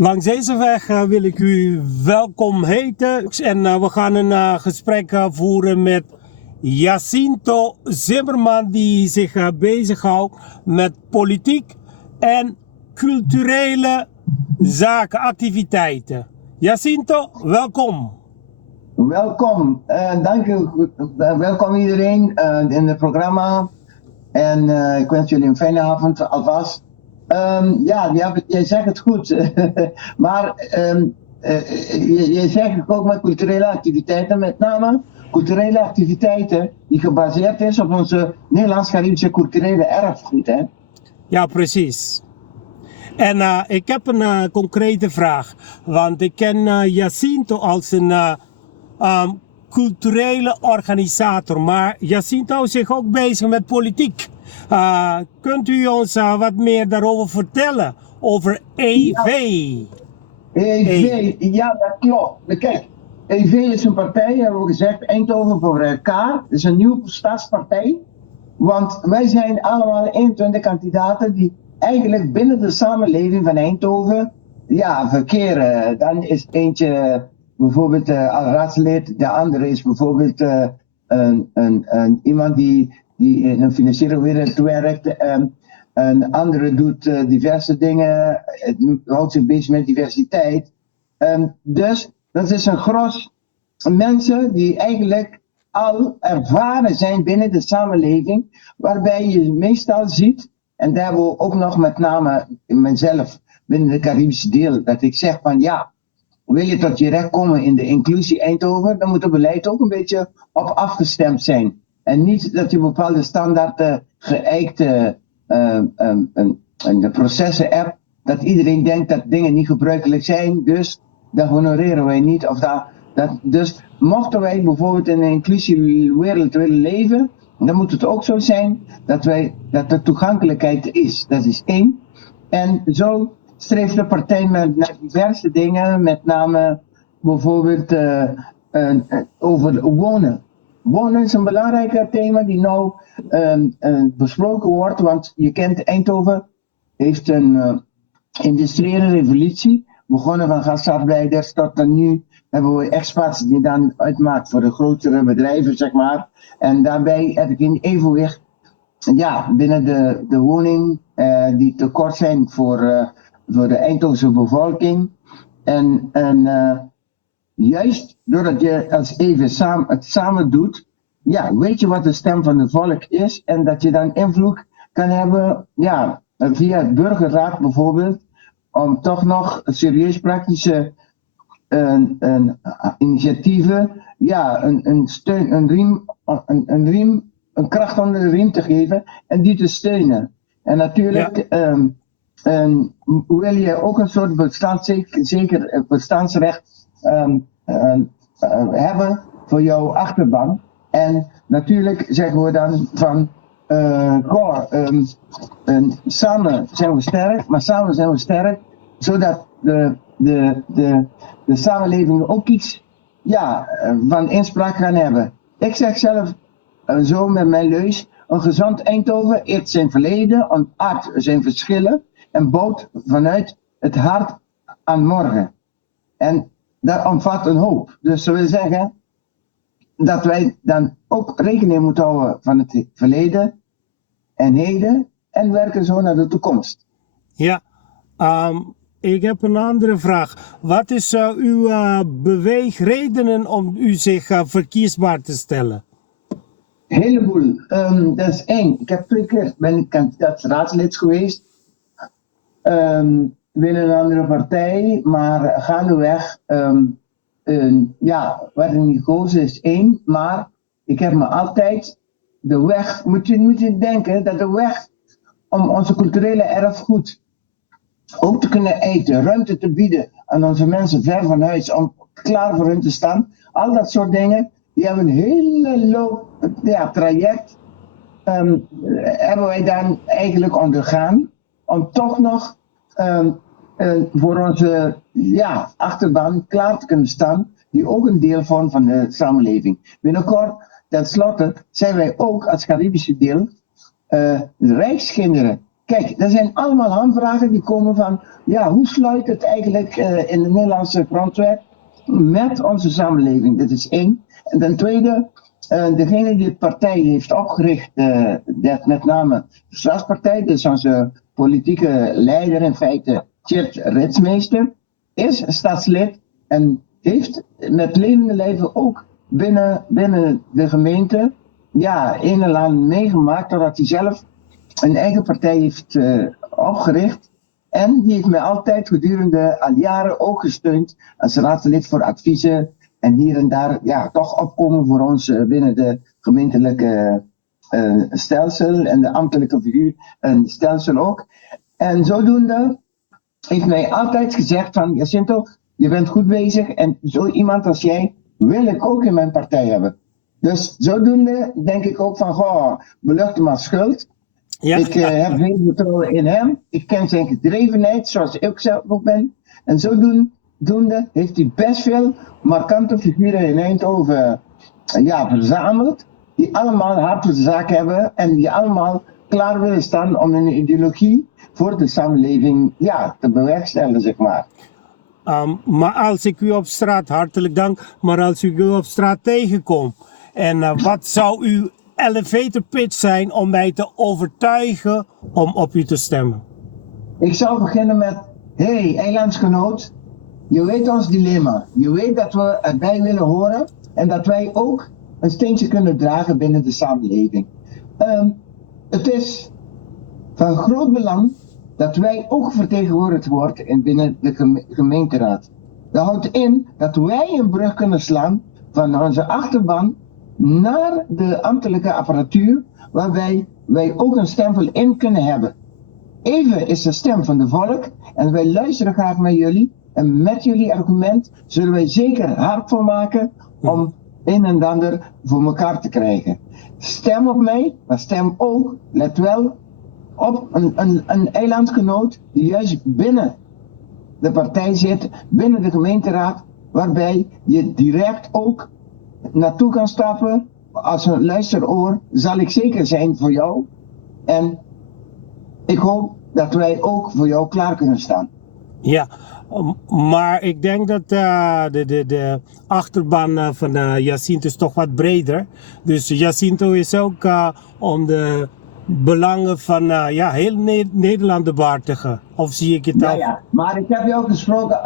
Langs deze weg wil ik u welkom heten en we gaan een gesprek voeren met Jacinto Zimmerman, die zich bezighoudt met politiek en culturele zaken, activiteiten. Jacinto, welkom. Welkom, dank u. Welkom iedereen in het programma. En ik wens jullie een fijne avond alvast. Jij zegt het goed. Maar je zegt ook met culturele activiteiten, met name culturele activiteiten die gebaseerd is op onze Nederlands-Caribische culturele erfgoed. Hè? Ja, precies. En ik heb een concrete vraag, want ik ken Jacinto als een culturele organisator, maar Jacinto is zich ook bezig met politiek. Kunt u ons wat meer daarover vertellen, over EV? EV, ja, dat klopt. Kijk, EV is een partij, hebben we gezegd, Eindhoven voor elkaar. Het is een nieuwe stadspartij, want wij zijn allemaal 21 kandidaten die eigenlijk binnen de samenleving van Eindhoven verkeren. Dan is eentje bijvoorbeeld raadslid, de andere is bijvoorbeeld iemand die in een financiële wereld werkt. Een andere doet diverse dingen, houdt zich bezig met diversiteit. Dus dat is een gros mensen die eigenlijk al ervaren zijn binnen de samenleving, waarbij je meestal ziet, en daar hebben we ook nog met name mezelf binnen de Caribische deel, dat ik zeg van ja, wil je tot je recht komen in de inclusie Eindhoven, dan moet het beleid ook een beetje op afgestemd zijn. En niet dat je bepaalde standaarden geëikte processen hebt, dat iedereen denkt dat dingen niet gebruikelijk zijn, dus dat honoreren wij niet. Dus mochten wij bijvoorbeeld in een inclusiewereld willen leven, dan moet het ook zo zijn dat er toegankelijkheid is. Dat is één. En zo streeft de partij naar diverse dingen, met name bijvoorbeeld over wonen. Wonen is een belangrijk thema die nou besproken wordt, want je kent Eindhoven heeft een industriële revolutie, begonnen van gastarbeiders tot nu hebben we expats die dan uitmaakt voor de grotere bedrijven, zeg maar. En daarbij heb ik een evenwicht binnen de woning die tekort zijn voor de Eindhovense bevolking. En juist doordat je als even het samen doet, weet je wat de stem van de volk is en dat je dan invloed kan hebben, via het burgerraad bijvoorbeeld, om toch nog serieus praktische initiatieven, een steun, een kracht onder de riem te geven en die te steunen. En natuurlijk wil je ook een soort bestaansrecht hebben voor jouw achterban. En natuurlijk zeggen we dan van samen zijn we sterk, maar samen zijn we sterk, zodat de samenleving ook iets van inspraak gaan hebben. Ik zeg zelf zo met mijn leus, een gezond Eindhoven eert zijn verleden, ontaardt zijn verschillen en bouwt vanuit het hart aan morgen. En dat omvat een hoop. Dus dat wil zeggen dat wij dan ook rekening moeten houden van het verleden en heden en werken zo naar de toekomst. Ja, ik heb een andere vraag. Wat is uw beweegredenen om u zich verkiesbaar te stellen? Een heleboel. Dat is één. Ik heb 2 keer ben ik kandidaatsraadslid geweest. Binnen een andere partij, maar gaandeweg waar ik niet gekozen is 1, maar ik heb me altijd de weg, moet je denken dat de weg om onze culturele erfgoed ook te kunnen eten, ruimte te bieden aan onze mensen ver van huis, om klaar voor hun te staan, al dat soort dingen, die hebben een hele traject hebben wij dan eigenlijk ondergaan, om toch nog voor onze achterban klaar te kunnen staan, die ook een deel vormt van de samenleving. Binnenkort, tenslotte, zijn wij ook als Caribische deel de Rijkskinderen. kijk, er zijn allemaal aanvragen die komen van, ja, hoe sluit het eigenlijk in de Nederlandse grondwet met onze samenleving? Dat is één. En ten tweede, degene die de partij heeft opgericht, dat met name de Stadspartij, dus onze politieke leider in feite, Tjeerd Ritsmeester, is stadslid en heeft met levende lijven ook binnen de gemeente een en ander meegemaakt, doordat hij zelf een eigen partij heeft opgericht. En die heeft mij altijd gedurende al jaren ook gesteund als raadslid voor adviezen en hier en daar toch opkomen voor ons binnen de gemeentelijke stelsel en de ambtelijke figuur en stelsel ook. En zodoende heeft mij altijd gezegd van, Jacinto, je bent goed bezig en zo iemand als jij wil ik ook in mijn partij hebben. Dus zodoende denk ik ook van, belucht hem als schuld. Ja. Ik heb veel vertrouwen in hem. Ik ken zijn gedrevenheid, zoals ik zelf ook ben. En zodoende heeft hij best veel markante figuren in Eindhoven verzameld. Die allemaal hard voor de zaak hebben en die allemaal klaar willen staan om een ideologie voor de samenleving te bewerkstelligen, zeg maar. Maar als ik u op straat, hartelijk dank, maar als ik u op straat tegenkom, en wat zou uw elevator pitch zijn om mij te overtuigen om op u te stemmen? Ik zou beginnen met, hey eilandsgenoot, je weet ons dilemma. Je weet dat we erbij willen horen en dat wij ook een steentje kunnen dragen binnen de samenleving. Het is van groot belang dat wij ook vertegenwoordigd worden binnen de gemeenteraad. Dat houdt in dat wij een brug kunnen slaan van onze achterban naar de ambtelijke apparatuur, waarbij wij ook een stempel in kunnen hebben. Even is de stem van de volk en wij luisteren graag naar jullie en met jullie argument zullen wij zeker hard voor maken om een en ander voor elkaar te krijgen. Stem op mij, maar stem ook, let wel, op een eilandgenoot die juist binnen de partij zit, binnen de gemeenteraad, waarbij je direct ook naartoe kan stappen. Als een luisteroor zal ik zeker zijn voor jou. En ik hoop dat wij ook voor jou klaar kunnen staan. Ja, maar ik denk dat de achterban van Jacinto is toch wat breder. Dus Jacinto is ook om de belangen van heel Nederland te behartigen. Of zie ik het al? Ja, maar ik heb jou gesproken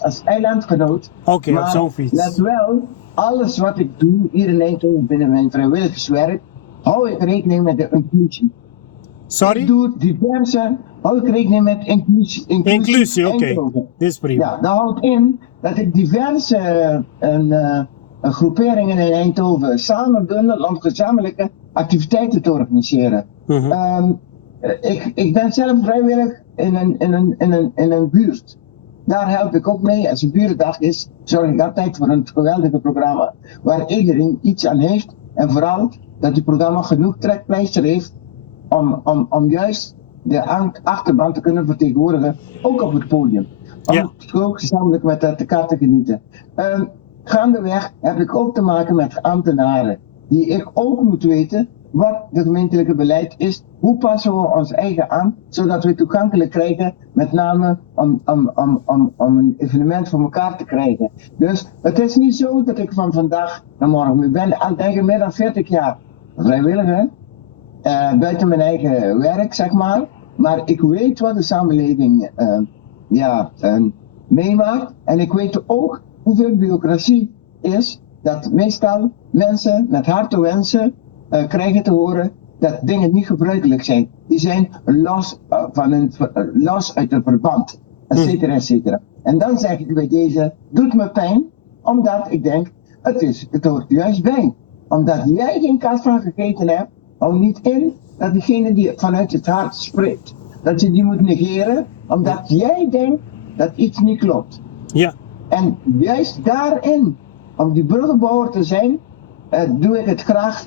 als eilandgenoot. Oké, op zo'n fiets. Let wel, alles wat ik doe hier in Eindhoven binnen mijn vrijwilligerswerk, hou ik rekening met de inclusie. Sorry? Ik doe hou ik rekening met inclusie. Inclusie, oké. Dit is prima. Ja, dat houdt in dat ik diverse groeperingen in Eindhoven samenbundel om gezamenlijke activiteiten te organiseren. Ik ben zelf vrijwillig in een buurt. Daar help ik ook mee. Als een burendag is, zorg ik altijd voor een geweldige programma waar iedereen iets aan heeft. En vooral dat het programma genoeg trekpleister heeft om juist de achterban te kunnen vertegenwoordigen, ook op het podium. Om ook gezamenlijk met elkaar te genieten. Gaandeweg heb ik ook te maken met ambtenaren, die ik ook moet weten wat het gemeentelijke beleid is, hoe passen we ons eigen aan, zodat we toegankelijk krijgen, met name om een evenement voor elkaar te krijgen. Dus het is niet zo dat ik van vandaag naar morgen, ik ben al tegen meer dan 40 jaar vrijwilliger, buiten mijn eigen werk zeg maar ik weet wat de samenleving meemaakt en ik weet ook hoeveel bureaucratie is, dat meestal mensen met harte wensen krijgen te horen dat dingen niet gebruikelijk zijn. Die zijn los uit het verband, etcetera, etcetera. En dan zeg ik bij deze, doet me pijn, omdat ik denk, het hoort juist bij. Omdat jij geen kaas van gegeten hebt, hou niet in dat diegene die vanuit het hart spreekt, dat je die moet negeren, omdat jij denkt dat iets niet klopt. Ja. En juist daarin, om die bruggenbouwer te zijn, doe ik het graag,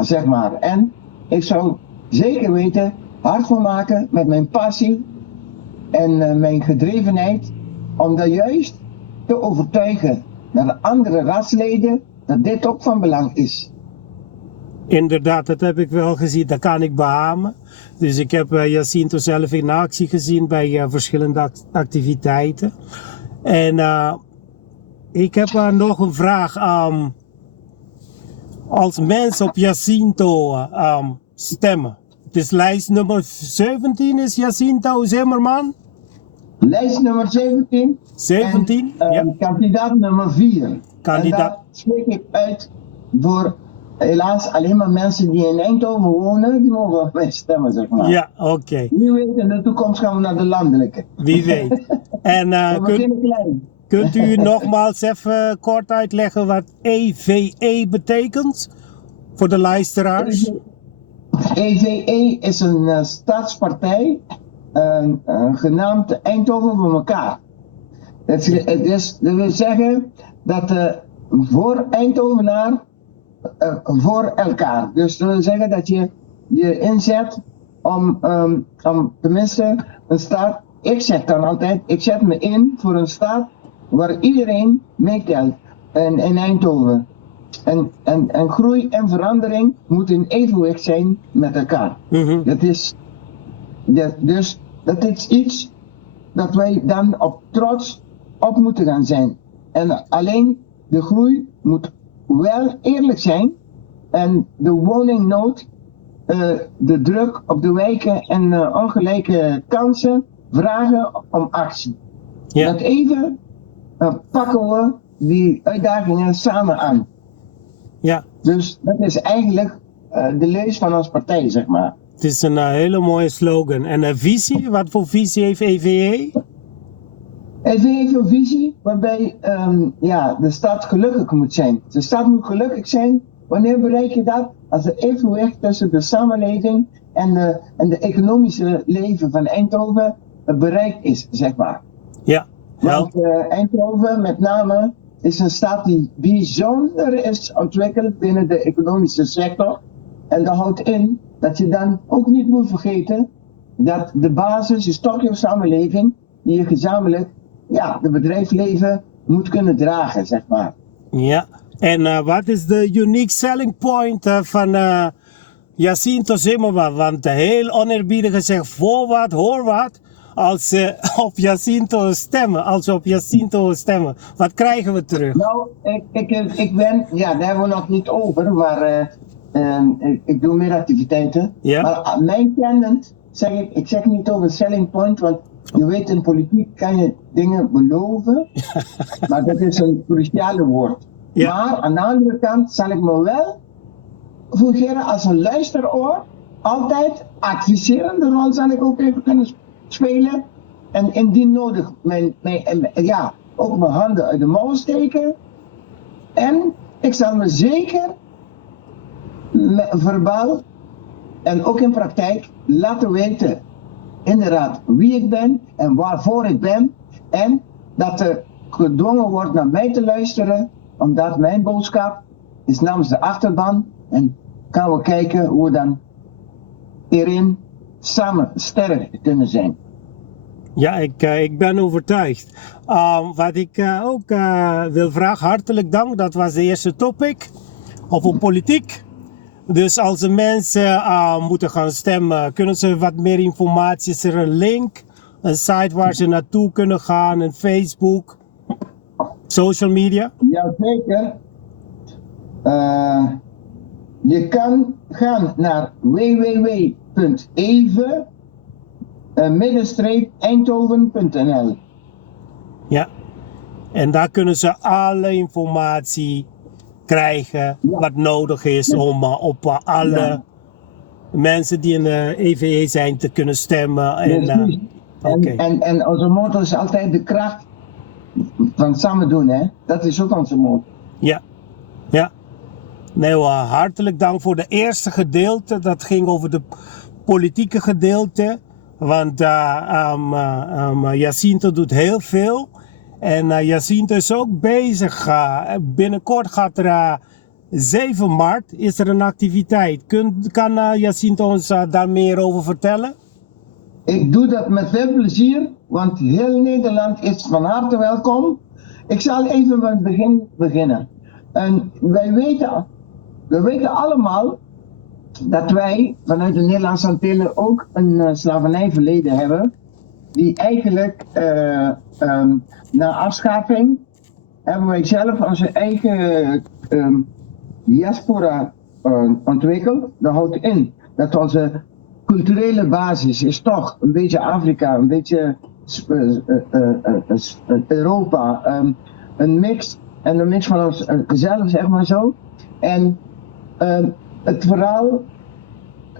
zeg maar. En ik zou zeker weten, hard voor maken met mijn passie en mijn gedrevenheid, om dat juist te overtuigen naar de andere raadsleden dat dit ook van belang is. Inderdaad, dat heb ik wel gezien, dat kan ik beamen. Dus ik heb Jacinto zelf in actie gezien bij verschillende activiteiten. En ik heb nog een vraag. Als mensen op Jacinto stemmen. Het is lijst nummer 17 is Jacinto Zimmerman. Lijst nummer 17. 17, en, ja. Kandidaat nummer 4. Kandidaat. En daar spreek ik uit voor helaas alleen maar mensen die in Eindhoven wonen, die mogen op mij stemmen, zeg maar. Ja, oké. Wie weet, in de toekomst gaan we naar de landelijke. Wie weet. En We beginnen klein. kunt u nogmaals even kort uitleggen wat EVE betekent voor de luisteraars? EVE is een staatspartij genaamd Eindhoven voor elkaar. Dat wil zeggen dat voor Eindhovenaar voor elkaar. Dus dat wil zeggen dat je je inzet om tenminste een staat. Ik zeg dan altijd, ik zet me in voor een staat waar iedereen meetelt in Eindhoven. En groei en verandering moeten in evenwicht zijn met elkaar. Mhm. Dat is iets dat wij dan op trots op moeten gaan zijn. En alleen de groei moet wel eerlijk zijn en de woningnood, de druk op de wijken en ongelijke kansen vragen om actie. Ja. Dat even pakken we die uitdagingen samen aan. Ja, Dus dat is eigenlijk de leus van onze partij, zeg maar. het is een hele mooie slogan. En een visie, wat voor visie heeft EVE? EVE heeft een visie waarbij de stad gelukkig moet zijn. De stad moet gelukkig zijn. Wanneer bereik je dat? Als er evenwicht tussen de samenleving en de economische leven van Eindhoven bereikt is, zeg maar. Ja, Want Eindhoven met name is een stad die bijzonder is ontwikkeld binnen de economische sector. En dat houdt in dat je dan ook niet moet vergeten dat de basis is toch je samenleving die je gezamenlijk de bedrijfsleven moet kunnen dragen, zeg maar. ja. En wat is de unique selling point van Jacinto Zimmerman? Want heel oneerbiedig gezegd, voor wat, hoor wat, als ze op Jacinto stemmen. Wat krijgen we terug? Nou, ik ben, daar hebben we nog niet over, maar ik doe meer activiteiten. Ja. Maar mijn kennend zeg ik zeg niet over selling point, want je weet in politiek kan je dingen beloven, maar dat is een cruciale woord. Ja. Maar aan de andere kant zal ik me wel fungeren als een luisteroor, altijd adviserende rol zal ik ook even kunnen spelen. En indien nodig ook mijn handen uit de mouwen steken. En ik zal me zeker verbaal en ook in praktijk laten weten inderdaad wie ik ben en waarvoor ik ben. En dat er gedwongen wordt naar mij te luisteren, omdat mijn boodschap is namens de achterban. En gaan we kijken hoe we dan hierin samen sterk kunnen zijn. Ja, ik ben overtuigd. Wat ik ook wil vragen, hartelijk dank. Dat was de eerste topic over politiek. Dus als de mensen moeten gaan stemmen, kunnen ze wat meer informatie? Is er een link, een site waar ze naartoe kunnen gaan, een Facebook, social media? Jazeker. Je kan gaan naar www.even-eindhoven.nl. Ja, en daar kunnen ze alle informatie krijgen wat nodig is om op alle mensen die in de EVE zijn te kunnen stemmen. En onze motto is altijd de kracht van samen doen, hè? Dat is ook onze motto. Ja, ja. Nee hoor, hartelijk dank voor de eerste gedeelte. Dat ging over de politieke gedeelte. Want Jacinto doet heel veel. En Jacinto is ook bezig. Binnenkort gaat er 7 maart is er een activiteit. Kan Jacinto ons daar meer over vertellen? Ik doe dat met veel plezier, want heel Nederland is van harte welkom. Ik zal even met het begin beginnen. En wij weten allemaal dat wij vanuit de Nederlandse Antillen ook een slavernijverleden hebben, die eigenlijk na afschaffing hebben wij zelf onze eigen diaspora ontwikkeld. Dat houdt in dat onze culturele basis is toch een beetje Afrika, een beetje Europa, een mix en een mix van onszelf, zeg maar zo. En het verhaal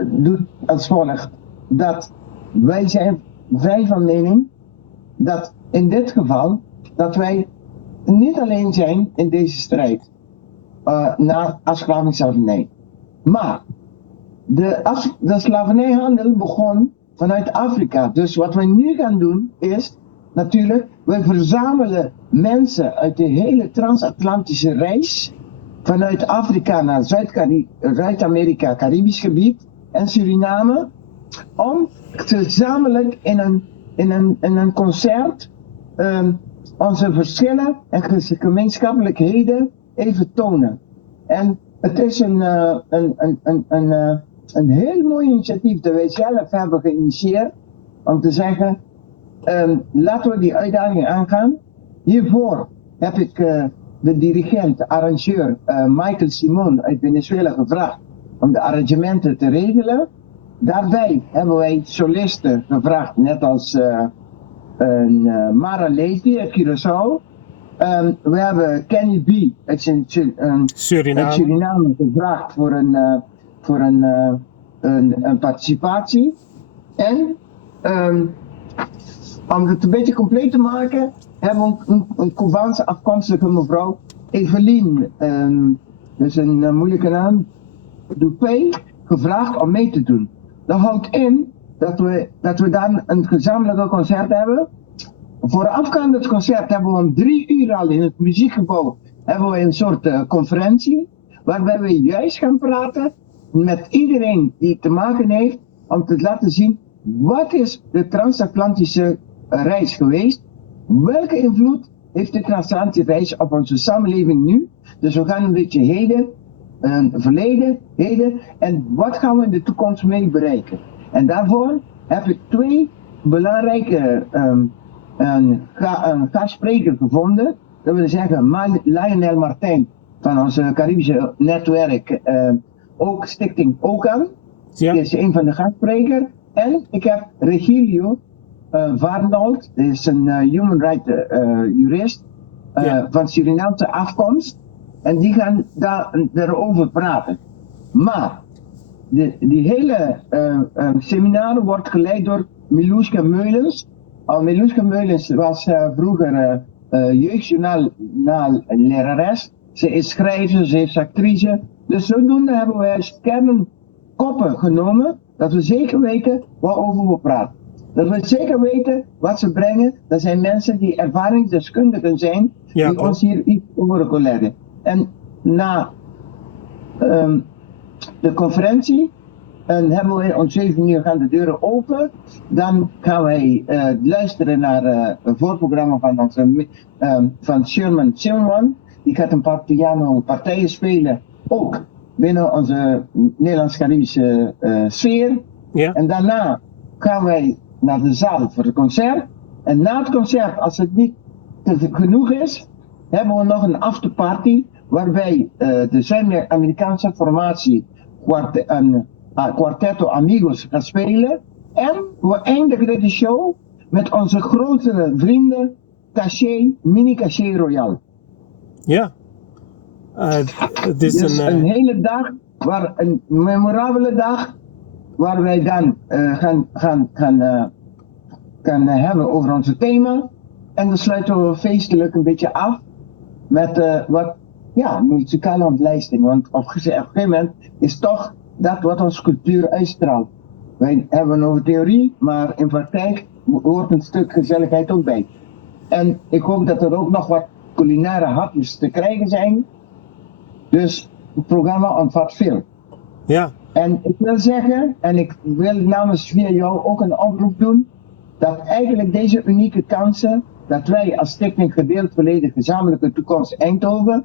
doet als volgt, dat wij zijn vrij van mening dat in dit geval dat wij niet alleen zijn in deze strijd naar afschavingsslavernij. Maar de slavernijhandel begon vanuit Afrika. Dus wat wij nu gaan doen is natuurlijk, wij verzamelen mensen uit de hele transatlantische reis vanuit Afrika naar Zuid-Amerika, Caribisch gebied en Suriname, om gezamenlijk in een concert onze verschillen en gemeenschappelijkheden even tonen. En het is een heel mooi initiatief dat wij zelf hebben geïnitieerd om te zeggen, laten we die uitdaging aangaan. Hiervoor heb ik de dirigent, arrangeur Michael Simon uit Venezuela gevraagd om de arrangementen te regelen. Daarbij hebben wij solisten gevraagd, net als Mara Leti uit Curaçao. We hebben Kenny B uit Suriname gevraagd voor een participatie. En om het een beetje compleet te maken, hebben we een Cubaanse afkomstige mevrouw, Evelien, dus een moeilijke naam, Dupé, gevraagd om mee te doen. Dat houdt in dat we dan een gezamenlijke concert hebben. Voorafgaand het concert hebben we om 3 uur al in het muziekgebouw hebben we een soort conferentie, waarbij we juist gaan praten met iedereen die te maken heeft, om te laten zien wat is de transatlantische reis geweest, welke invloed heeft de transatlantische reis op onze samenleving nu. Dus we gaan een beetje heden, verleden, heden en wat gaan we in de toekomst mee bereiken. En daarvoor heb ik 2 belangrijke gastspreker gevonden. Dat wil zeggen Lionel Martijn van ons Caribische netwerk, ook Stichting OCAN. Ja. Die is een van de gastsprekers. En ik heb Regilio Varnold, die is een human rights jurist van Surinaamse afkomst. En die gaan daarover praten. Maar die hele seminar wordt geleid door Milouska Meulens. Milouska Meulens was vroeger jeugdjournallerares. Ze is schrijver, ze is actrice. Dus zodoende hebben wij kernkoppen genomen, dat we zeker weten waarover we praten. Dat we zeker weten wat ze brengen. Dat zijn mensen die ervaringsdeskundigen zijn, die ons hier iets over kunnen leggen. En na de conferentie hebben we om 7 uur gaan de deuren open. Dan gaan wij luisteren naar een voorprogramma van Sherman Zimmerman. Die gaat een paar pianopartijen spelen, ook binnen onze Nederlands-Caribische sfeer. Ja. En daarna gaan wij naar de zaal voor het concert. En na het concert, als het niet genoeg is, hebben we nog een afterparty waarbij de Zuid-Amerikaanse formatie Quarteto Amigos gaat spelen. En we eindigen de show met onze grote vrienden Mini Caché Royal. Ja. Het is dus een hele dag, een memorabele dag, waar wij dan gaan hebben over onze thema. En dan sluiten we feestelijk een beetje af met muzikale ontlijsting. Want op een gegeven moment is toch dat wat onze cultuur uitstraalt. Wij hebben over theorie, maar in praktijk hoort een stuk gezelligheid ook bij. En ik hoop dat er ook nog wat culinaire hapjes te krijgen zijn. Dus het programma omvat veel. Ja. En ik wil zeggen, en ik wil namens via jou ook een oproep doen, dat eigenlijk deze unieke kansen, dat wij als Stichting Gedeeld Verleden Gezamenlijke Toekomst Eindhoven,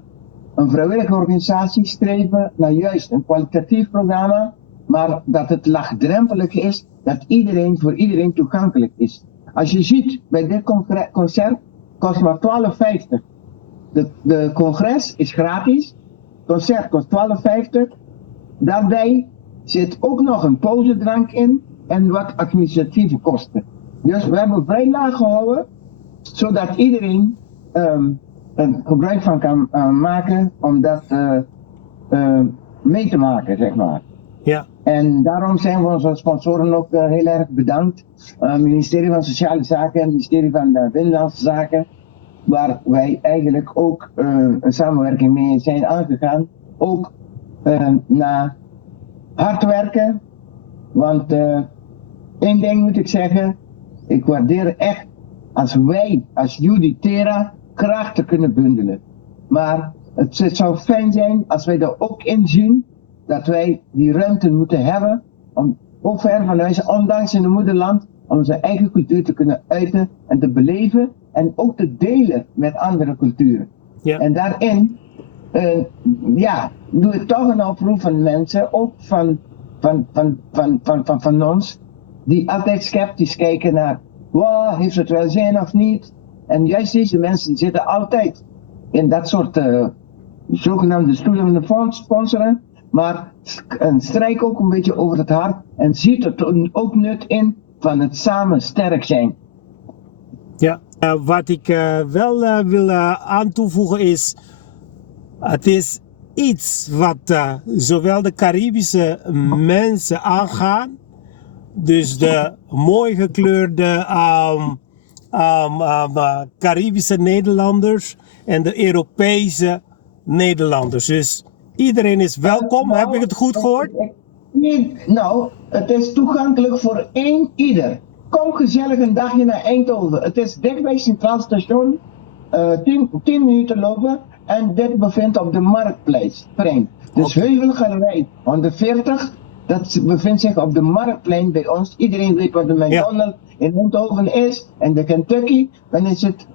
een vrijwillige organisatie, streven naar juist een kwalitatief programma, maar dat het laagdrempelig is, dat iedereen voor iedereen toegankelijk is. Als je ziet, bij dit concert kost maar $12,50. De congres is gratis, het concert kost $12,50. Daarbij zit ook nog een pauzedrank in en wat administratieve kosten. Dus we hebben vrij laag gehouden, zodat iedereen een gebruik van kan maken om dat mee te maken, zeg maar. Ja. En daarom zijn we onze sponsoren ook heel erg bedankt. Het ministerie van Sociale Zaken en het ministerie van Binnenlandse Zaken, waar wij eigenlijk ook een samenwerking mee zijn aangegaan. Ook na hard werken, want één ding moet ik zeggen, ik waardeer echt als wij, als Judithera, krachten kunnen bundelen. Maar het zou fijn zijn als wij er ook in zien dat wij die ruimte moeten hebben om ook ver van huis, ondanks in het moederland, om onze eigen cultuur te kunnen uiten en te beleven en ook te delen met andere culturen. Ja. En daarin doe ik toch een oproep van mensen, ook van ons, die altijd sceptisch kijken naar, wow, heeft het wel zin of niet? En juist deze mensen die zitten altijd in dat soort zogenaamde stoelen van sponsoren, maar strijk ook een beetje over het hart en ziet er ook nut in van het samen sterk zijn. Ja, wat ik wel wil aan toevoegen is, het is iets wat zowel de Caribische mensen aangaan, dus de mooi gekleurde Caribische Nederlanders en de Europese Nederlanders. Dus iedereen is welkom, heb ik het goed gehoord? Nou, het is toegankelijk voor ieder. Kom gezellig een dagje naar Eindhoven. Het is dichtbij Centraal Station, 10 minuten lopen en dit bevindt op de Marktplein. Dus Heuvelgalerij 140, dat bevindt zich op de Marktplein bij ons. Iedereen weet wat de McDonald's in Eindhoven is en de Kentucky, dan is het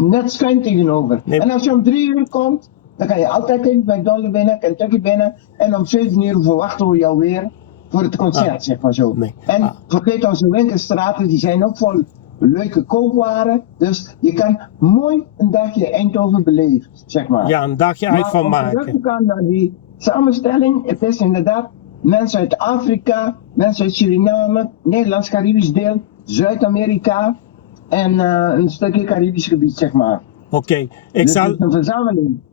net schuin tegenover. Nee. En als je om 3 uur komt, dan kan je altijd in McDonald's binnen, Kentucky binnen en om 7 uur verwachten we jou weer voor het concert, zeg maar zo. Nee. En vergeet onze winkelstraten, die zijn ook vol leuke koopwaren, dus je kan mooi een dagje Eindhoven beleven, zeg maar. Ja, een dagje uit van maken. Maar om terug te gaan naar die samenstelling, het is inderdaad mensen uit Afrika, mensen uit Suriname, Nederlands-Caribisch deel, Zuid-Amerika en een stukje Caribisch gebied, zeg maar. Oké,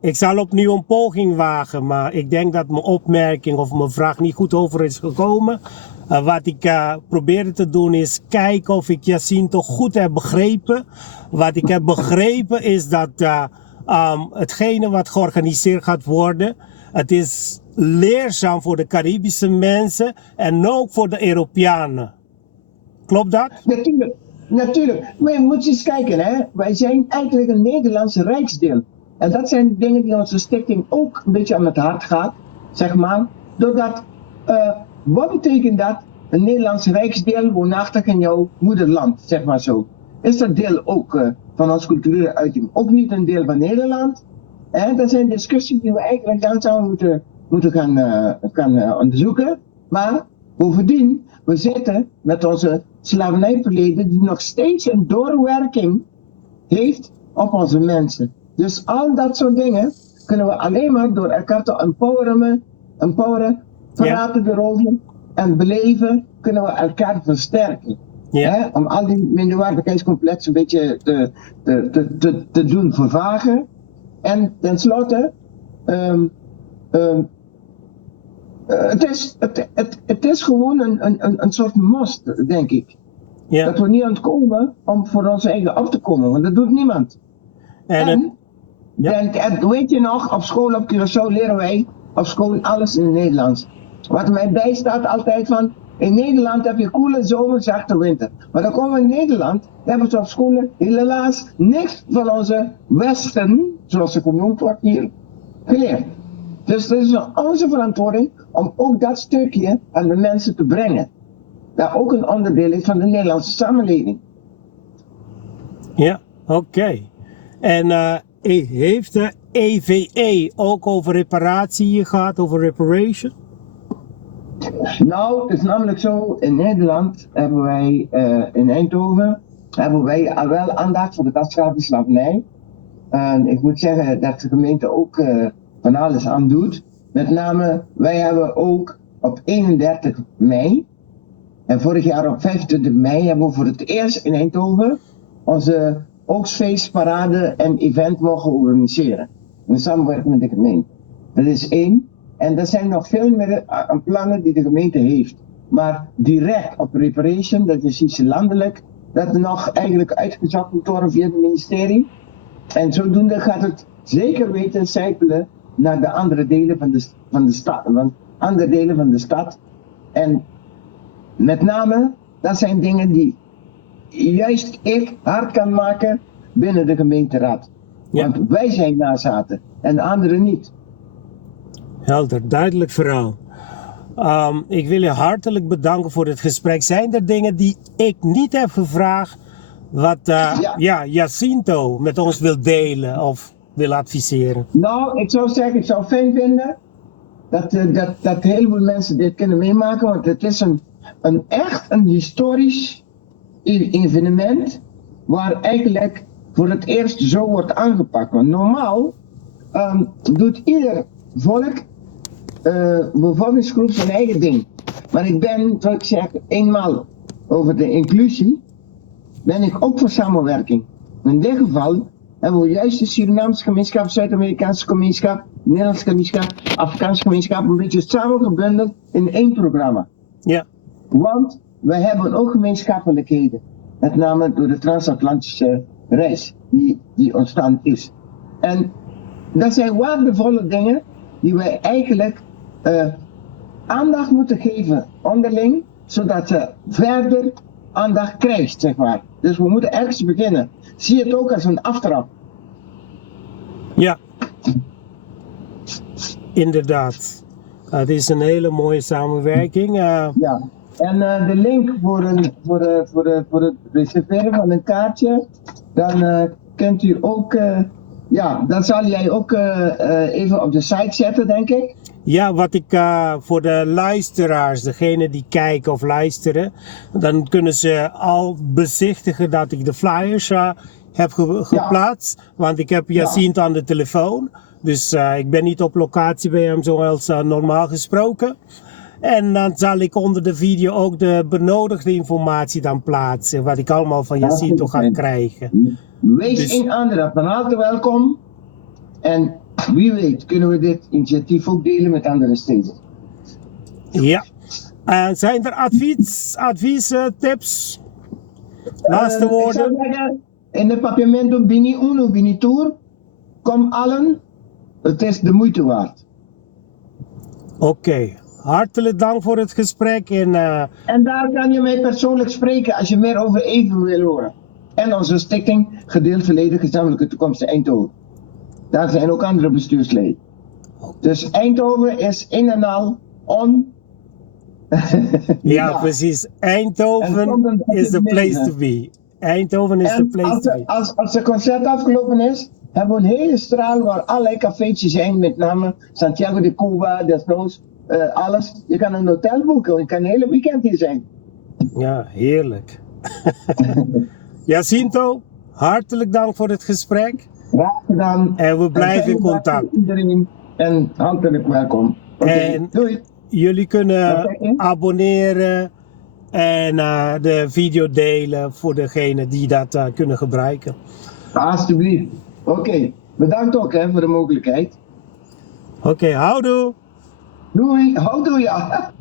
ik zal opnieuw een poging wagen, maar ik denk dat mijn opmerking of mijn vraag niet goed over is gekomen. Wat ik probeerde te doen is kijken of ik Jacinto goed heb begrepen. Wat ik heb begrepen is dat hetgene wat georganiseerd gaat worden, het is leerzaam voor de Caribische mensen en ook voor de Europeanen. Klopt dat? Natuurlijk, maar je moet eens kijken, hè. Wij zijn eigenlijk een Nederlandse rijksdeel. En dat zijn dingen die onze stichting ook een beetje aan het hart gaat, zeg maar. Doordat, wat betekent dat? Een Nederlandse rijksdeel woonachtig in jouw moederland, zeg maar zo. Is dat deel ook van onze culturele uiting ook niet een deel van Nederland? Dat zijn discussies die we eigenlijk dan zouden moeten gaan onderzoeken. Maar bovendien, we zitten met onze slavernijverleden die nog steeds een doorwerking heeft op onze mensen. Dus al dat soort dingen kunnen we alleen maar door elkaar te empoweren, praten erover en beleven, kunnen we elkaar versterken. Ja. Om al die minderwaardigheidscomplexen een beetje te doen vervagen. En tenslotte, het is gewoon een soort must, denk ik. Ja. Dat we niet ontkomen om voor ons eigen af te komen, want dat doet niemand. En weet je nog, op school op Curaçao leren wij op school alles in het Nederlands. Wat mij bijstaat altijd van, in Nederland heb je koele zomer, zachte winter. Maar dan komen we in Nederland, hebben ze op school helaas niks van onze Westen, zoals ze genoemd wordt hier, geleerd. Dus het is onze verantwoording om ook dat stukje aan de mensen te brengen. Dat ook een onderdeel is van de Nederlandse samenleving. Ja, oké. En heeft de EVE ook over reparatie gehad, over reparation? Nou, het is namelijk zo, in Nederland hebben wij, in Eindhoven, hebben wij al wel aandacht voor de afschaffing slavernij. En ik moet zeggen dat de gemeente ook van alles aan doet. Met name, wij hebben ook op 31 mei, en vorig jaar op 25 mei, hebben we voor het eerst in Eindhoven onze oogstfeestparade en event mogen organiseren. In samenwerking met de gemeente. Dat is één. En er zijn nog veel meer plannen die de gemeente heeft. Maar direct op reparation, dat is iets landelijk, dat nog eigenlijk uitgezocht moet worden via het ministerie. En zodoende gaat het zeker weten sijpelen naar de andere delen van de stad. Andere delen van de stad. En met name, dat zijn dingen die juist ik hard kan maken binnen de gemeenteraad. Ja. Want wij zijn nazaten en de anderen niet. Helder, duidelijk verhaal. Ik wil je hartelijk bedanken voor het gesprek. Zijn er dingen die ik niet heb gevraagd, wat Jacinto met ons wil delen of wil adviseren? Nou, ik zou zeggen, ik zou fijn vinden dat een heleboel mensen dit kunnen meemaken, want het is echt een historisch evenement waar eigenlijk voor het eerst zo wordt aangepakt. Want normaal doet ieder volk, bevolkingsgroep zijn eigen ding. Maar ik ben, zoals ik zeg, eenmaal over de inclusie, ben ik ook voor samenwerking. In dit geval hebben we juist de Surinaamse gemeenschap, Zuid-Amerikaanse gemeenschap, Nederlandse gemeenschap, Afrikaanse gemeenschap een beetje samengebundeld in één programma. Ja. Want wij hebben ook gemeenschappelijkheden. Met name door de transatlantische reis die ontstaan is. En dat zijn waardevolle dingen die wij eigenlijk aandacht moeten geven onderling, zodat ze verder aandacht krijgt, zeg maar. Dus we moeten ergens beginnen. Zie het ook als een aftrap. Ja, inderdaad. Het is een hele mooie samenwerking. Ja. En de link voor het reserveren van een kaartje, dan kunt u ook, dan zal jij ook even op de site zetten, denk ik. Ja, wat ik voor de luisteraars, degene die kijken of luisteren, dan kunnen ze al bezichtigen dat ik de flyers heb geplaatst. Want ik heb Jacinto aan de telefoon. Dus ik ben niet op locatie bij hem zoals normaal gesproken. En dan zal ik onder de video ook de benodigde informatie dan plaatsen. Wat ik allemaal van Jacinto ga krijgen. Wees Dus- in Andra van harte welkom. En wie weet kunnen we dit initiatief ook delen met andere steden. Ja. Zijn er adviezen, tips? Laatste Ik zou woorden? zeggen, in het papiamento bini uno, bini tour. Kom allen. Het is de moeite waard. Oké. Hartelijk dank voor het gesprek. En En daar kan je mij persoonlijk spreken als je meer over Even wil horen. En onze stichting Gedeeld Verleden Gezamenlijke Toekomst Eindhoven. Daar zijn ook andere bestuursleden. Dus Eindhoven is in en al on. ja, precies. Eindhoven is the place to be. Eindhoven is the En place to be. als het concert afgelopen is, hebben we een hele straal waar allerlei cafeetjes zijn, met name Santiago de Cuba, desnoods, alles. Je kan een hotel boeken, je kan een hele weekend hier zijn. Ja, heerlijk. Jacinto, hartelijk dank voor het gesprek. Graag gedaan. En we blijven in fijne dag contact. voor iedereen en hartelijk welkom. Oké, En- doei. Jullie kunnen Wat zeg je? abonneren en de video delen voor degenen die dat kunnen gebruiken. Alsjeblieft. Oké, bedankt ook voor de mogelijkheid. Oké, houdoe. Doei, houdoe ja.